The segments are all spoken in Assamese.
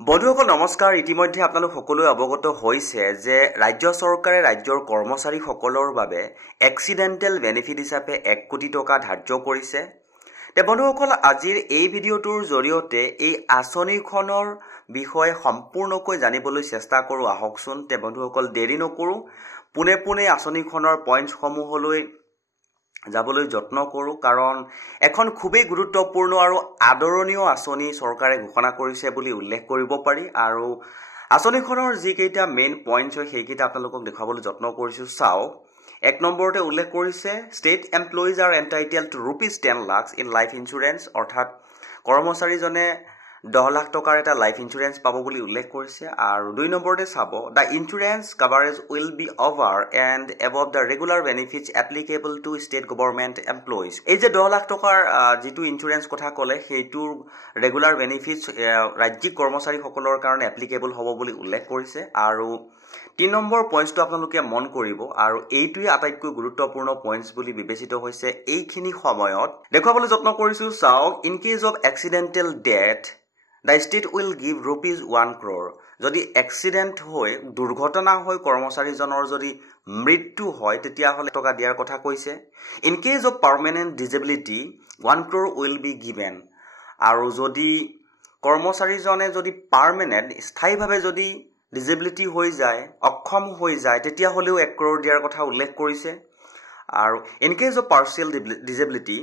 বন্ধুসকল নমস্কাৰ ইতিমধ্যে আপোনালোক সকলোৱে অৱগত হৈছে যে ৰাজ্য চৰকাৰে ৰাজ্যৰ কৰ্মচাৰীসকলৰ বাবে এক্সিডেণ্টেল বেনিফিট হিচাপে 1 কোটি টকা ধাৰ্য কৰিছে। তে বন্ধুসকল আজিৰ এই ভিডিঅ'টোৰ জৰিয়তে এই আঁচনিখনৰ বিষয়ে সম্পূৰ্ণকৈ জানিবলৈ চেষ্টা কৰোঁ আহকচোন। তে বন্ধুসকল দেৰি নকৰোঁ, পোনে আঁচনিখনৰ পইণ্টসমূহলৈ যাবলৈ যত্ন কৰোঁ, কাৰণ এখন খুবেই গুৰুত্বপূৰ্ণ আৰু আদৰণীয় আঁচনি চৰকাৰে ঘোষণা কৰিছে বুলি উল্লেখ কৰিব পাৰি। আৰু আঁচনিখনৰ যিকেইটা মেইন পইণ্টছ হয় সেইকেইটা আপোনালোকক দেখুৱাবলৈ যত্ন কৰিছোঁ। চাওক, 1 নম্বৰতে উল্লেখ কৰিছে state employees are entitled to ₹10 lakh in life insurance, অৰ্থাৎ কৰ্মচাৰীজনে 10 লাখ টকাৰ এটা লাইফ ইঞ্চুৰেঞ্চ পাব বুলি উল্লেখ কৰিছে। আৰু 2 নম্বৰতে চাব the insurance coverage will be over and above the regular benefits applicable to state government employees. এই যে 10 লাখ টকাৰ যিটো ইঞ্চুৰেঞ্চ কথা ক'লে সেইটোৰ ৰেগুলাৰ বেনিফিটছ ৰাজ্যিক কৰ্মচাৰীসকলৰ কাৰণে এপ্লিকেবল হ'ব বুলি উল্লেখ কৰিছে। আৰু 3 নম্বৰ পইণ্টছটো আপোনালোকে মন কৰিব, আৰু এইটোৱে আটাইতকৈ গুৰুত্বপূৰ্ণ পইণ্টছ বুলি বিবেচিত হৈছে এইখিনি সময়ত দেখুৱাবলৈ যত্ন কৰিছোঁ। চাওক, in case of accidental death the state will give ₹1 crore। যদি এক্সিডেণ্ট হৈ দুৰ্ঘটনা হৈ কৰ্মচাৰীজনৰ যদি মৃত্যু হয় তেতিয়াহ'লে টকা দিয়াৰ কথা কৈছে। In case of permanent disability 1 crore will be given. আৰু যদি কৰ্মচাৰীজনে যদি পাৰ্মানেণ্ট স্থায়ীভাৱে যদি ডিজেবিলিটি হৈ যায়, অক্ষম হৈ যায়, তেতিয়াহ'লেও 1 crore দিয়াৰ কথা উল্লেখ কৰিছে। আৰু in case of partial disability,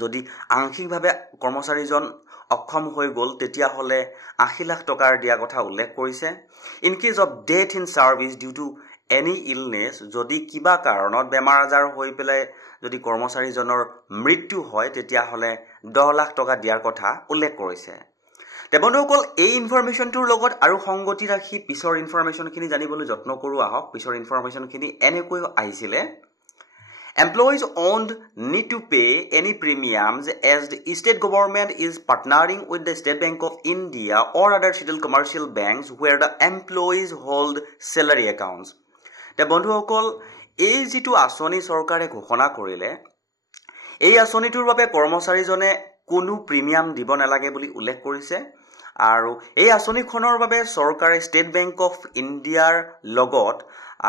যদি আংশিকভাৱে কৰ্মচাৰীজন অক্ষম হৈ গ'ল তেতিয়াহ'লে 80 লাখ টকাৰ দিয়া কথা উল্লেখ কৰিছে। In case of death in service due to any illness, যদি কিবা কাৰণত বেমাৰ আজাৰ হৈ পেলাই যদি কৰ্মচাৰীজনৰ মৃত্যু হয় তেতিয়াহ'লে 10 লাখ টকা দিয়াৰ কথা উল্লেখ কৰিছে। তে বন্ধুসকল এই ইনফৰমেশ্যনটোৰ লগত আৰু সংগতি ৰাখি পিছৰ ইনফৰমেশ্যনখিনি জানিবলৈ যত্ন কৰোঁ আহক। পিছৰ ইনফৰমেশ্যনখিনি এনেকৈ আহিছিলে, Employees owned need to pay any premiums as the state government is partnering with the State Bank of India or other scheduled commercial banks where the employees hold salary accounts. তে বন্ধুসকল এই যিটো আঁচনি চৰকাৰে ঘোষণা কৰিলে, এই আঁচনিটোৰ বাবে কৰ্মচাৰীজনে কোনো প্ৰিমিয়াম দিব নালাগে বুলি উল্লেখ কৰিছে। আৰু এই আঁচনিখনৰ বাবে চৰকাৰে ষ্টেট বেংক অফ ইণ্ডিয়াৰ লগত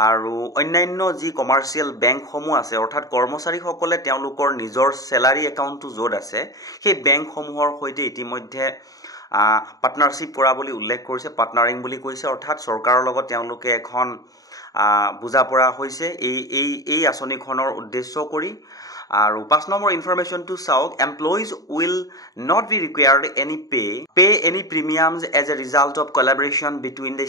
আৰু অন্যান্য যি কমাৰ্চিয়েল বেংকসমূহ আছে, অৰ্থাৎ কৰ্মচাৰীসকলে তেওঁলোকৰ নিজৰ চেলাৰী একাউণ্টটো য'ত আছে সেই বেংকসমূহৰ সৈতে ইতিমধ্যে পাৰ্টনাৰশ্বিপ কৰা বুলি উল্লেখ কৰিছে, পাৰ্টনাৰিং বুলি কৈছে, অৰ্থাৎ চৰকাৰৰ লগত তেওঁলোকে এখন বুজা পৰা হৈছে এই আঁচনিখনৰ উদ্দেশ্য কৰি। আৰু 5 নম্বৰ ইনফৰমেশ্যনটো চাওক, employees will not be required any pay any premiums as a result of collaboration between the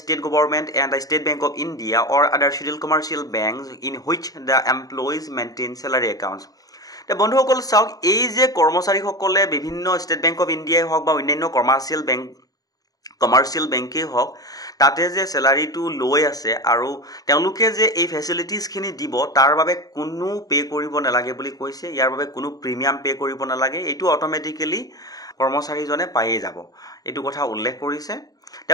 state government and the state bank of India or other scheduled commercial banks in which the employees maintain salary accounts. বন্ধুসকল চাওক, এই যে কৰ্মচাৰীসকলে বিভিন্ন ষ্টেট বেংক অফ ইণ্ডিয়াই হওক বা অন্যান্য কমাৰ্চিয়েল বেংকেই হওক তাতে যে চেলাৰীটো লৈ আছে আৰু তেওঁলোকে যে এই ফেচিলিটিজখিনি দিব তাৰ বাবে কোনো পে' কৰিব নালাগে বুলি কৈছে। ইয়াৰ বাবে কোনো প্ৰিমিয়াম পে' কৰিব নালাগে, এইটো অট'মেটিকেলি কৰ্মচাৰীজনে পায়েই যাব, এইটো কথা উল্লেখ কৰিছে।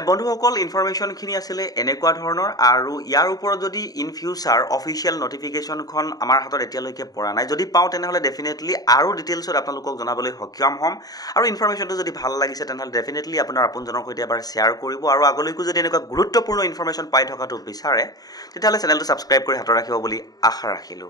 বন্ধুসকল ইনফৰমেশ্যনখিনি আছিলে এনেকুৱা ধৰণৰ, আৰু ইয়াৰ ওপৰত যদি ইন ফিউচাৰ অফিচিয়েল নটিফিকেশ্যনখন আমাৰ হাতত এতিয়ালৈকে পৰা নাই, যদি পাওঁ তেনেহ'লে ডেফিনেটলি আৰু ডিটেইলছত আপোনালোকক জনাবলৈ সক্ষম হ'ম। আৰু ইনফৰমেশ্যনটো যদি ভাল লাগিছে তেনেহ'লে ডেফিনেটলি আপোনাৰ আপোনজনৰ সৈতে এবাৰ শ্বেয়াৰ কৰিব। আৰু আগলৈকো যদি এনেকুৱা গুৰুত্বপূৰ্ণ ইনফৰমেশ্যন পাই থকাটো বিচাৰে তেতিয়াহ'লে চেনেলটো ছাবস্ক্ৰাইব কৰি হাতত ৰাখিব বুলি আশা ৰাখিলোঁ।